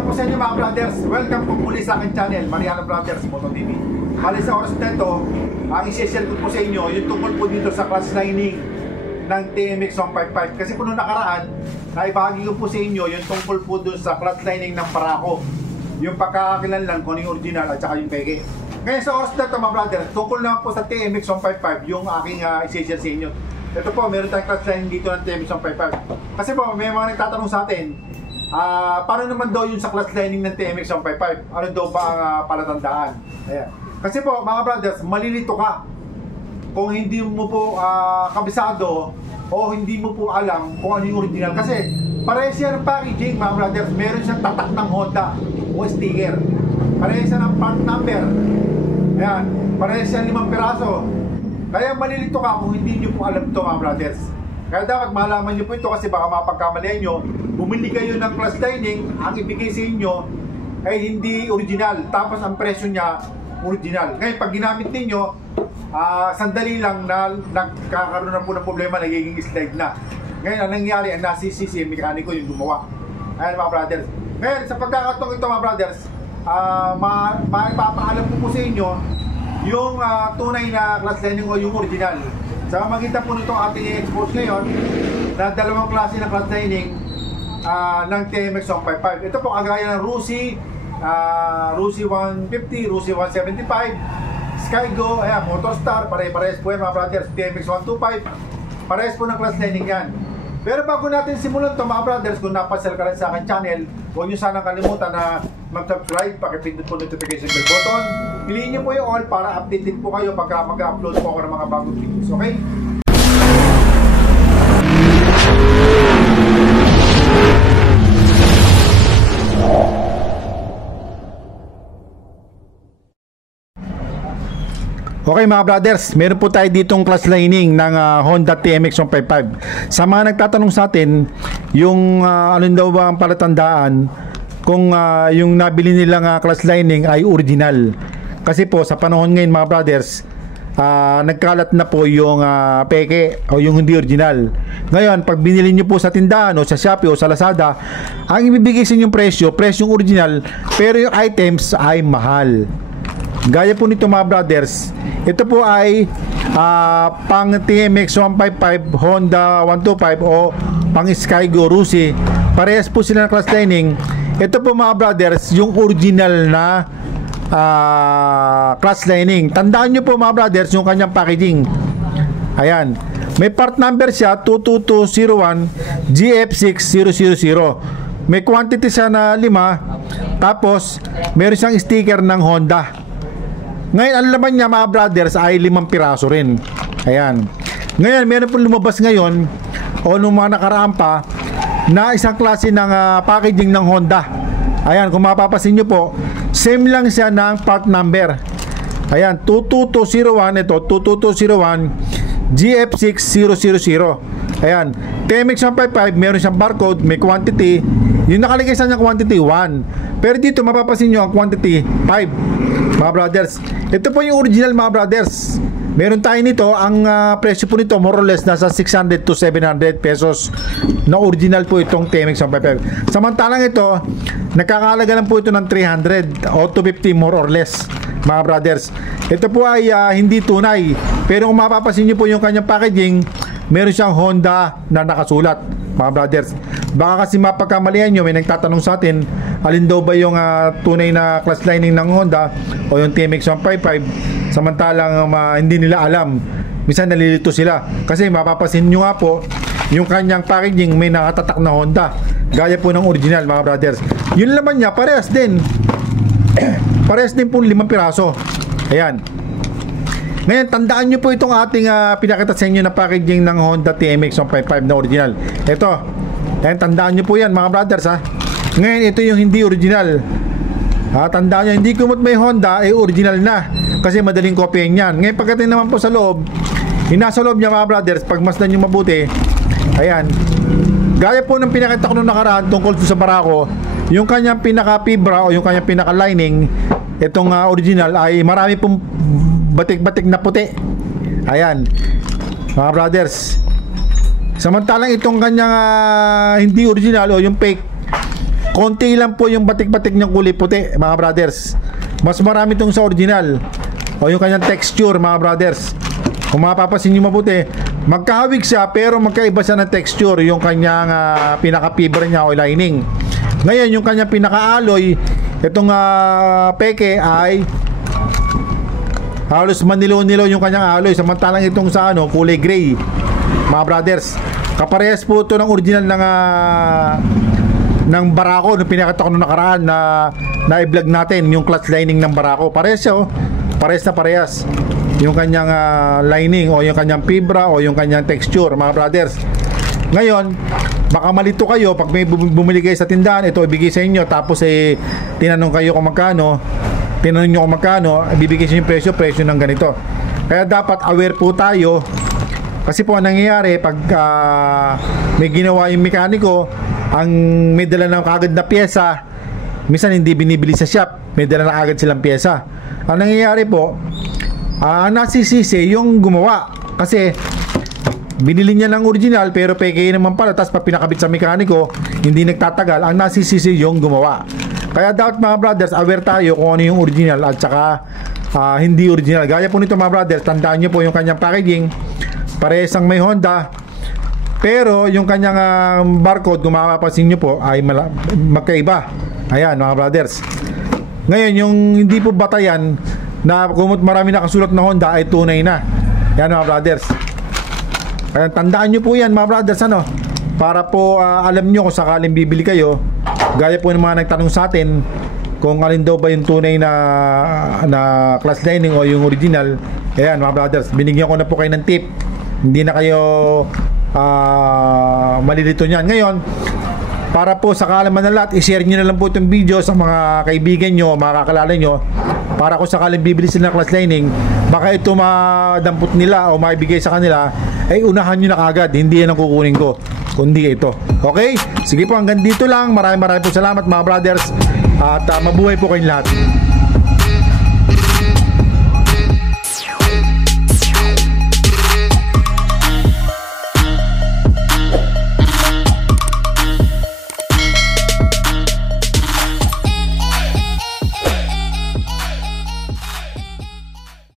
araw po sa inyo mga brothers. Welcome po muli sa aking channel, Mariano Brothers Moto TV. Bali sa oras na ito, ang isi-share ko po sa inyo yung tungkol po dito sa class lining ng TMX 155. Kasi po nung nakaraan, naibahagi ko po sa inyo yung tungkol po dun sa class lining ng Paraco. Yung pagkakakilanlan kung yung original at saka yung peke. Ngayon sa oras na ito mga brothers, tungkol naman po sa TMX 155 yung aking isi-share sa inyo. Ito po, meron tayong class lining dito ng TMX 155. Kasi po, may mga nagtatanong sa atin, paano naman daw yung sa class lining ng TMX 155? Ano daw ba ang palatandaan? Ayan. Kasi po mga brothers, malilito ka kung hindi mo po kabisado o hindi mo po alam kung ano yung original. Kasi parehas yan ng packaging mga brothers. Meron siyang tatak ng Honda o sticker. Parehas yan ng part number. Ayan. Parehas yan 5 piraso. Kaya malilito ka kung hindi nyo po alam ito mga brothers. Kaya dapat malaman nyo po ito kasi baka mapagkamalian nyo. Bumili kayo ng class lining, ang ibigay sa inyo ay hindi original. Tapos ang presyo niya original. Ngayon pag ginamit ninyo, sandali lang na nagkakaroon na po ng problema, nagiging slide na. Ngayon ang nangyari, ang nasisisi, mekaniko yung gumawa. Ayan mga brothers. Ngayon sa pagkakataong ito mga brothers, mapapaalam po sa inyo yung tunay na class lining o yung original. Sa magitan po nito ating i-expose ngayon na dalawang klase ng class lining ng TMX 155. Ito po kagaya ng Rusi 150, Rusi 175, Skygo, ayan, Motorstar, pare-parehas po yan mga brothers. TMX 125, parehas po ng class lining yan. Pero bago natin simulan to mga brothers, kung napasal ka rin sa akin channel, huwag nyo sanang kalimutan na mag-subscribe, pakipindot po notification bell button. Piliin nyo po yung all para updated po kayo pagka mag-upload po ako ng mga bagong videos, okay? Okay mga brothers, meron po tayo ditong class lining ng Honda TMX 155. Sa mga nagtatanong sa atin, yung ano daw ba ang palatandaan kung yung nabili nilang class lining ay original. Kasi po sa panahon ngayon mga brothers, nagkalat na po yung peke o yung hindi original. Ngayon, pag binili nyo po sa tindahan o sa Shopee o sa Lazada, ang ibibigay sa inyong presyong original, pero yung items ay mahal. Gaya po nito mga brothers, ito po ay pang TMX 155, Honda 125 o pang Skygo, Rusi. Parehas po sila ng class lining. Ito po mga brothers, yung original na class lining. Tandaan nyo po mga brothers yung kanyang packaging. Ayan, may part number siya 22201 GF6000. May quantity siya na 5. Tapos meron siyang sticker ng Honda. Ngayon, ang laman niya mga brothers ay 5 piraso rin. Ayan. Ngayon, meron po lumabas ngayon o nung mga nakaraan pa na isang klase ng packaging ng Honda. Ayan, kung mapapasin nyo po, same lang siya ng part number. Ayan, 22201 ito, 22201 GF6000. Ayan, TMX 155, meron siyang barcode, may quantity. Yung nakalagay sa kanyang quantity 1. Pero dito mapapasin nyo ang quantity 5. Mga brothers, ito po yung original mga brothers. Meron tayo nito, ang presyo po nito more or less nasa 600 to 700 pesos na original po itong TMX 155. Samantalang ito, nakakahalaga lang po ito ng 300 o 250 more or less mga brothers. Ito po ay hindi tunay, pero kung mapapasin nyo po yung kanyang packaging, meron siyang Honda na nakasulat mga brothers. Baka kasi mapagkamalian nyo, may nagtatanong sa atin alin daw ba yung tunay na class lining ng Honda o yung TMX 155, samantalang hindi nila alam. Minsan nalilito sila kasi mapapasin nyo nga po yung kanyang packaging may nakatatak na Honda gaya po ng original mga brothers. Yun laman niya parehas din parehas din po 5 piraso. Ayan. Ngayon, tandaan nyo po itong ating pinakita sa inyo na packaging ng Honda TMX 155 na original. Ito. Ayan, tandaan nyo po yan mga brothers ha. Ngayon, ito yung hindi original. Tandaan nyo, hindi kumot may Honda ay original na. Kasi madaling kopyahin yan. Ngayon, pagdating naman po sa loob, yung nasa loob niya mga brothers, pag masdan nyo mabuti, ayan. Gaya po ng pinakita ko nung nakaraan tungkol sa Paraco, yung kanyang pinaka-fibra o yung kanyang pinaka-lining, itong original ay marami pong batik-batik na puti. Ayan mga brothers. Samantalang itong kanyang hindi original o yung fake, konti lang po yung batik-batik niyang kulay puti, mga brothers. Mas marami itong sa original. O yung kanyang texture, mga brothers. Kung mapapasin nyo mabuti, magkahawig siya pero magkaiba siya ng texture, yung kanyang pinaka-fiber niya o lining. Ngayon, yung kanyang pinaka-alloy, itong peke ay halos manilaw-nilaw yung kanyang alloy, samantalang itong sa kulay gray, mga brothers. Kaparehas po ito ng original ng Barako na pinakita ko nung nakaraan na i-vlog natin, yung clutch lining ng Barako. Parehas siya, parehas na parehas yung kanyang lining o yung kanyang fibra o yung kanyang texture, mga brothers. Ngayon, baka malito kayo pag may bumili kayo sa tindahan, ito ibigay sa inyo, tapos tinanong kayo kung magkano, tinanong nyo kung magkano, ibibigay sa inyo yung presyo ng ganito. Kaya dapat aware po tayo, kasi po ang nangyayari pag may ginawa yung mekaniko, ang may dala ng kagad na pyesa, minsan hindi binibili sa shop, may dala na kagad silang pyesa. Ang nangyayari po, nasisisi yung gumawa, kasi binili niya ng original pero peke naman pala, tapos pag pinakabit sa mekaniko hindi nagtatagal, ang nasisisi yung gumawa. Kaya dapat, mga brothers, aware tayo kung ano yung original at saka hindi original. Gaya po nito, mga brothers, tandaan nyo po yung kanyang packaging, parehas ang may Honda, pero yung kanyang barcode, kung mapapansin nyo po, ay magkaiba. Ayan, mga brothers. Ngayon, yung hindi po batayan na kumot marami nakasulat na Honda ay tunay na. Yan, mga brothers. Kaya tandaan nyo po yan, mga brothers, para po alam nyo kung sakaling bibili kayo. Gaya po ng mga nagtanong sa atin kung alin daw ba yung tunay na clutch lining o yung original. Ayan, mga brothers, binigyan ko na po kayo ng tip, hindi na kayo malilito niyan. Ngayon, para po sa kaalaman ng lahat, i-share nyo na lang po itong video sa mga kaibigan nyo, mga kakalala nyo, para kung sakaling bibili sila ng clutch lining, baka ito madampot nila o maibigay sa kanila, ay unahan nyo na kagad, hindi yan ang kukunin ko, kundi ito. Okay? Sige po, hanggang dito lang. Maraming po salamat, mga brothers, at mabuhay po kayong lahat.